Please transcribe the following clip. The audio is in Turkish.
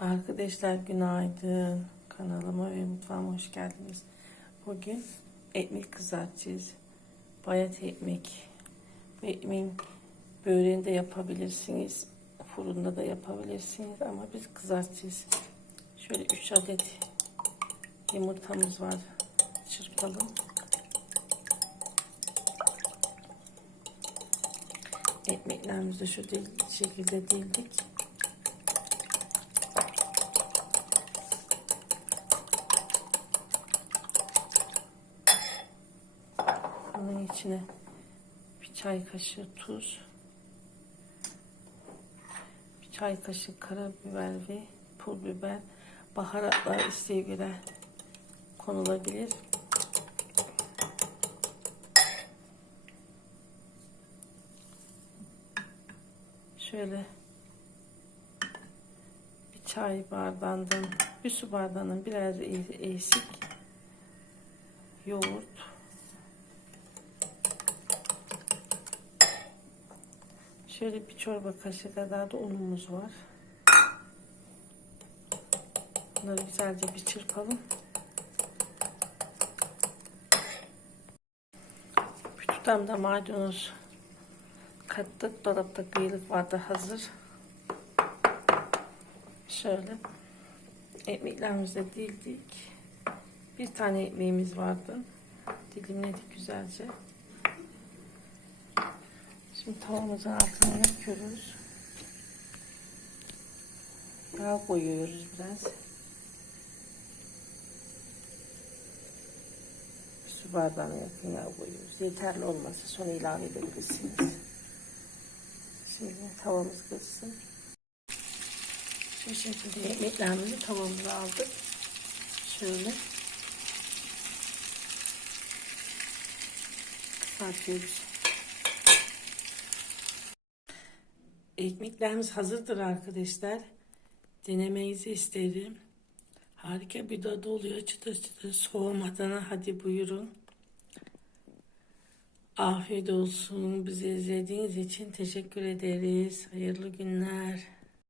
Arkadaşlar günaydın. Kanalıma ve mutfağıma hoş geldiniz. Bugün ekmek kızartacağız. Bayat ekmek. Bu ekmeğin böreğini de yapabilirsiniz. Fırında da yapabilirsiniz ama biz kızartacağız. Şöyle 3 adet yumurtamız var. Çırpalım. Ekmeklerimizi şu şekilde dildik. Bunun içine bir çay kaşığı tuz, bir çay kaşığı karabiber ve pul biber, baharatlar isteğe göre konulabilir. Şöyle bir çay bardağından, bir su bardağının biraz eksik yoğurt, Şöyle bir çorba kaşığı kadar da unumuz var. Bunları güzelce bir çırpalım. Bir tutam da maydanoz kattık. Dolapta kıyılık vardı hazır. Şöyle ekmeklerimizi de dildik. Bir tane ekmeğimiz vardı. Dilimledik güzelce. Şimdi tavamızın altına yakıyoruz. Yağ koyuyoruz biraz. Bir su bardağına yakın yağ koyuyoruz. Yeterli olmazsa sonra ilave edebilirsiniz. Şimdi tavamız kızsın. Şu şekilde ekmeklerimizi tavamıza aldık. Şöyle. Kızartıyoruz. Ekmeklerimiz hazırdır arkadaşlar. Denemenizi isterim. Harika bir tadı oluyor. Çıtır çıtır soğumadan hadi buyurun. Afiyet olsun. Bizi izlediğiniz için teşekkür ederiz. Hayırlı günler.